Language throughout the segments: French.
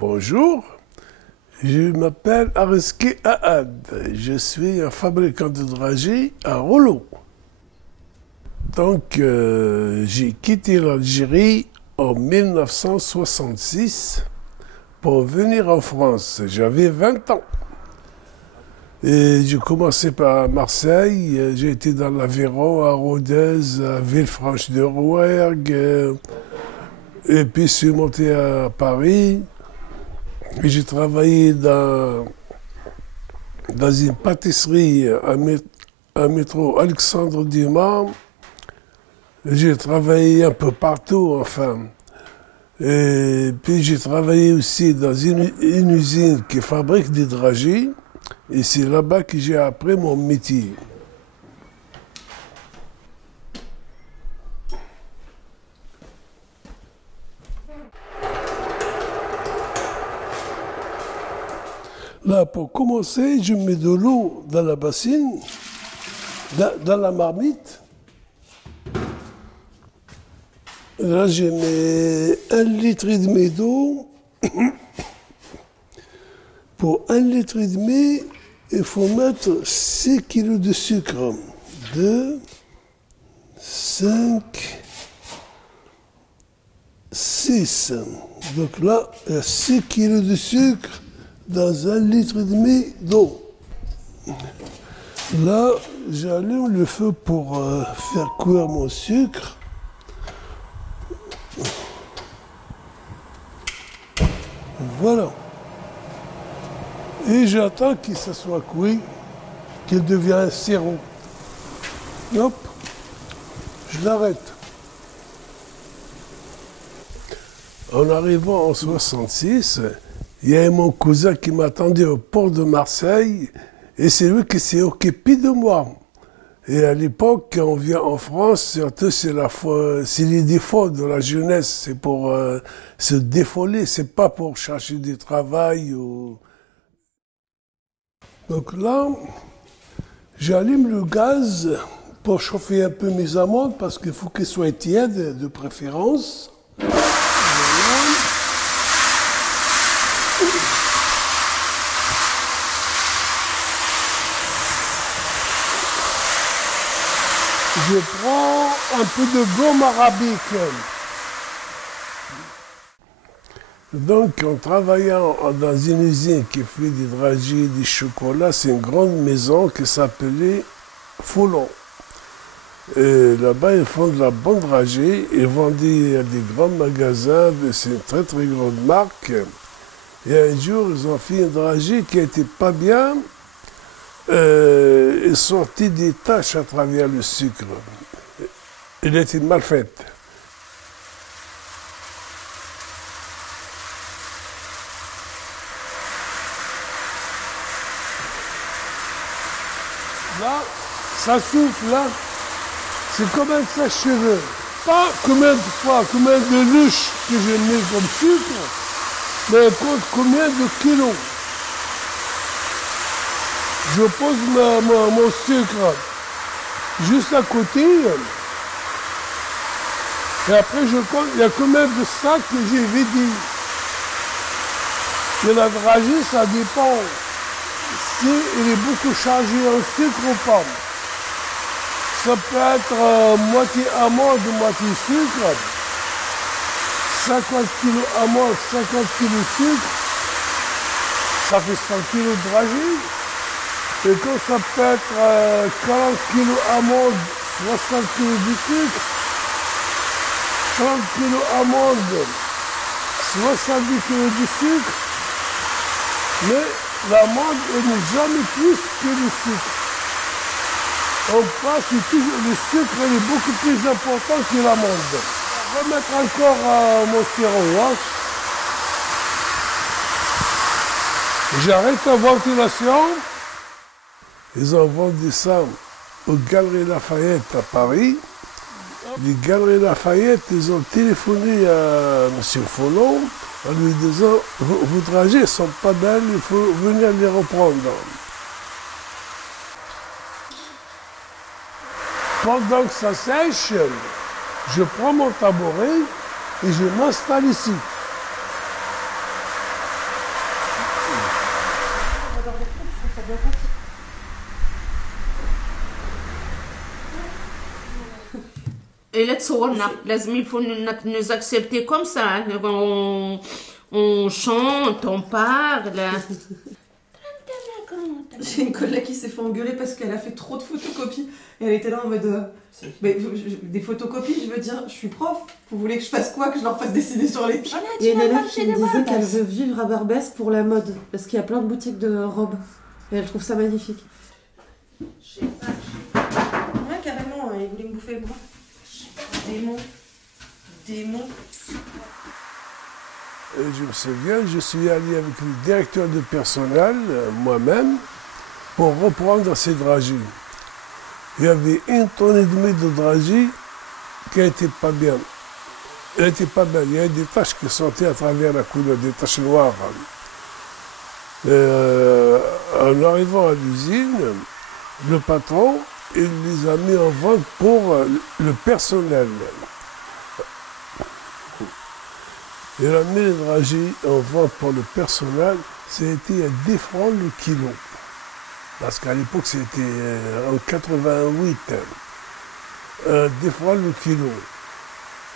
Bonjour, je m'appelle Ariski Ahad. Je suis un fabricant de dragées à rouleau. Donc, j'ai quitté l'Algérie en 1966 pour venir en France. J'avais 20 ans. Et j'ai commencé par Marseille, j'ai été dans l'Aveyron, à Rodez, à Villefranche-de-Rouergue, et puis je suis monté à Paris. Et j'ai travaillé dans une pâtisserie à métro Alexandre Dumas. J'ai travaillé un peu partout, enfin. Et puis j'ai travaillé aussi dans une usine qui fabrique des dragées. Et c'est là-bas que j'ai appris mon métier. Là, pour commencer, je mets de l'eau dans la bassine, dans la marmite. Là, je mets 1,5 litre d'eau. Pour 1,5 litre, il faut mettre 6 kg de sucre. 2, 5, 6. Donc là, il y a 6 kg de sucre dans 1,5 litre d'eau. Là, j'allume le feu pour faire cuire mon sucre. Voilà. Et j'attends qu'il se soit cuit, qu'il devienne un sirop. Hop, je l'arrête. En arrivant en 66, il y avait mon cousin qui m'attendait au port de Marseille et c'est lui qui s'est occupé de moi. Et à l'époque, quand on vient en France, surtout c'est les défauts de la jeunesse, c'est pour se défoler, c'est pas pour chercher du travail. Donc là, j'allume le gaz pour chauffer un peu mes amandes parce qu'il faut qu'elles soient tièdes de préférence. Voilà. Je prends un peu de gomme arabique. Donc, en travaillant dans une usine qui fait des dragées, des chocolats, c'est une grande maison qui s'appelait Foulon. Et là-bas, ils font de la bonne dragée. Ils vendaient à des grands magasins, c'est une très très grande marque. Et un jour, ils ont fait une dragée qui n'était pas bien. Il sortait des taches à travers le sucre. Elle était mal faite. Là, ça souffle, là, c'est comme un sèche-cheveux. Pas combien de fois, combien de louches que je mets comme sucre, mais compte combien de kilos. Je pose mon sucre juste à côté, et après je compte, il y a combien de sacs que j'ai vidés. Et la dragée, ça dépend. Si il est beaucoup chargé en sucre ou pas. Ça peut être moitié amande, moitié sucre. 50 kg amande, 50 kg sucre. Ça fait 100 kg de dragée. Et quand ça peut être 40 kg amande, 60 kg de sucre. 30 kg amande, 70 kg de sucre. Mais l'amande, elle n'est jamais plus que le sucre. On pense que le sucre est beaucoup plus important que l'amande. On va mettre encore mon sirop. Hein. J'arrête la ventilation. Ils ont vendu ça aux Galeries Lafayette à Paris. Les Galeries Lafayette, ils ont téléphoné à M. Follon en lui disant « Vos dragées ne sont pas belles, il faut venir les reprendre ». Pendant que ça sèche, je prends mon tabouret et je m'installe ici. Et là, il faut nous accepter comme ça. Hein. On chante, on parle. J'ai une collègue qui s'est fait engueuler parce qu'elle a fait trop de photocopies. Et elle était là en mode... mais, des photocopies, je veux dire, je suis prof. Vous voulez que je fasse quoi? Que je leur fasse dessiner sur les pieds? Il y a une élève qui me disait qu'elle veut vivre à Barbès pour la mode. Parce qu'il y a plein de boutiques de robes. Et elle trouve ça magnifique. Je sais pas. Ouais, carrément, il voulait me bouffer le bras. Démon. Démon. Et je me souviens, je suis allé avec le directeur de personnel, moi-même, pour reprendre ces dragées. Il y avait 1,5 tonne de dragées qui n'étaient pas bien. Elle n'était pas belle. Il y avait des taches qui sortaient à travers la couleur, des taches noires. En arrivant à l'usine, le patron, il les a mis en vente pour le personnel. Il a mis les dragées en vente pour le personnel, c'était à 10 francs le kilo. Parce qu'à l'époque, c'était en 88, 10 francs le kilo.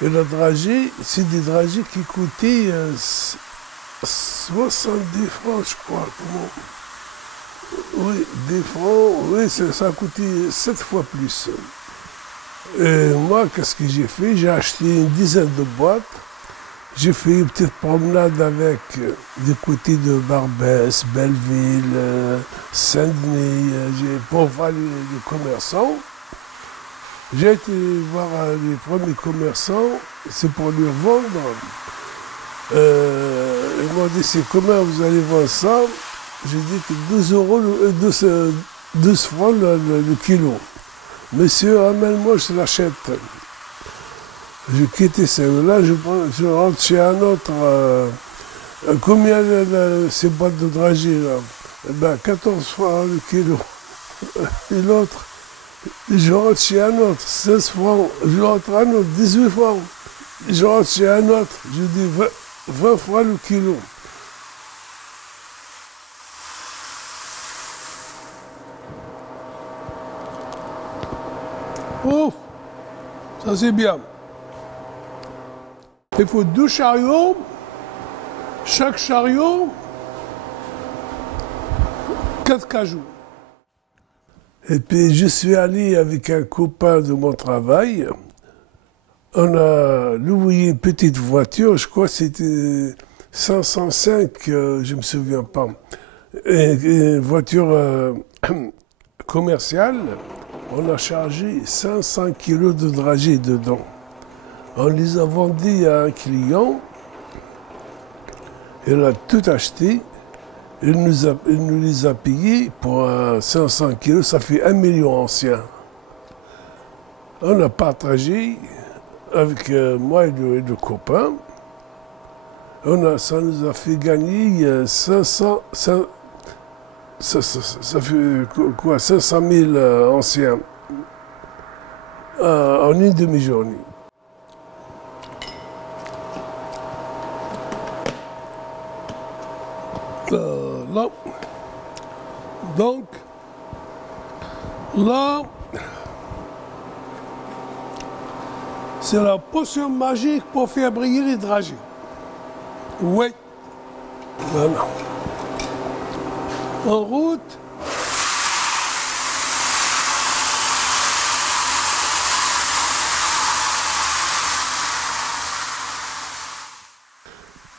Et le dragée, c'est des dragées qui coûtaient 70 francs, je crois. Oui, 10 francs, oui, ça a coûté 7 fois plus. Et moi, qu'est-ce que j'ai fait? J'ai acheté une dizaine de boîtes. J'ai fait une petite promenade avec du côté de Barbès, Belleville, Saint-Denis, pour voir les commerçants. J'ai été voir les premiers commerçants, c'est pour leur vendre. Ils m'ont dit, c'est combien vous allez vendre ça? J'ai dit que 12 francs le kilo. Monsieur, amène-moi, je l'achète. Je quittais celle-là, je rentre chez un autre. Combien ces boîtes de dragées là? Eh ben, 14 francs le kilo. Et l'autre, je rentre chez un autre, 16 francs. Je rentre à un autre, 18 francs. Je rentre chez un autre, je dis 20 francs le kilo. Oh, ça c'est bien. Il faut 2 chariots, chaque chariot, 4 cajous. Et puis je suis allé avec un copain de mon travail. On a loué une petite voiture, je crois que c'était 505, je ne me souviens pas. Une voiture commerciale, on a chargé 500 kilos de dragées dedans. On les a vendus à un client, il a tout acheté, il nous les a payés pour 500 kilos, ça fait 1 million ancien. On a partagé avec moi et le copain, ça nous a fait gagner 500 000 anciens en une demi-journée. Là. Donc, là, c'est la potion magique pour faire briller les dragées. Oui. Voilà. En route.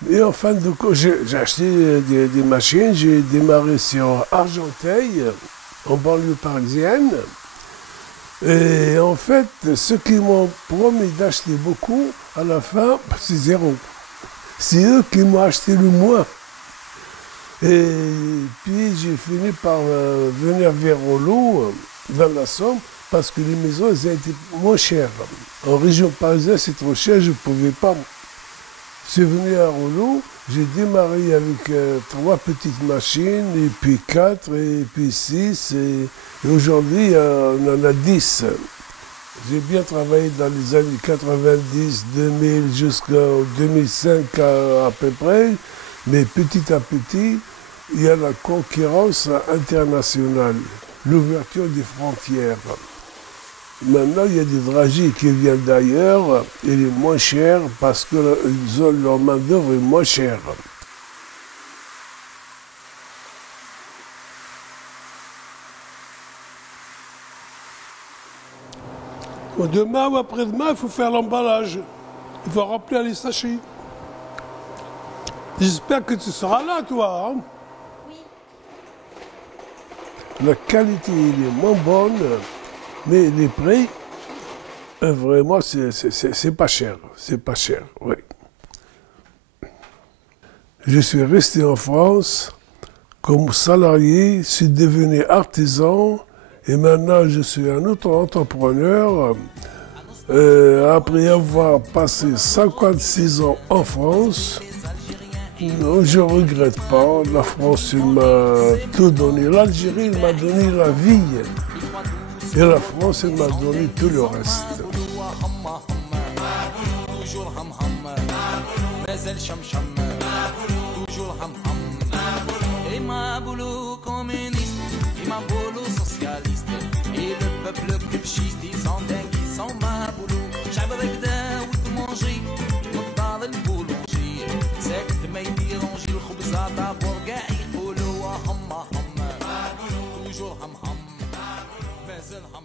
Et en fin de compte, j'ai acheté des machines, j'ai démarré sur Argenteuil, en banlieue parisienne. Et en fait, ceux qui m'ont promis d'acheter beaucoup, à la fin, c'est zéro. C'est eux qui m'ont acheté le moins. Et puis j'ai fini par venir vers Rollo, dans la Somme, parce que les maisons elles étaient moins chères. En région parisienne, c'est trop cher, je ne pouvais pas. Je suis venu à Rollo, j'ai démarré avec 3 petites machines, et puis 4, et puis 6, et aujourd'hui on en a 10. J'ai bien travaillé dans les années 90, 2000, jusqu'en 2005 à peu près, mais petit à petit, il y a la concurrence internationale, l'ouverture des frontières. Maintenant, il y a des dragées qui viennent d'ailleurs, il est moins cher parce que leur main-d'œuvre est moins chère. Demain ou après-demain, il faut faire l'emballage. Il faut remplir les sachets. J'espère que tu seras là, toi. Hein? Oui. La qualité est moins bonne, mais les prix, vraiment, c'est pas cher. C'est pas cher, oui. Je suis resté en France comme salarié, je suis devenu artisan. Et maintenant, je suis un auto-entrepreneur. Après avoir passé 56 ans en France, non, je ne regrette pas. La France, il m'a tout donné. L'Algérie, il m'a donné la vie. Et la France, il m'a donné tout le reste. Et le peuple kebchiste, ils sont dingues, ils sont ma boulot. شعب ركدا وتمونجي مطال البولونجي ساكت ما يديرونجي الخبزة طابور كاع يقولوا هم توجور هم مازال هم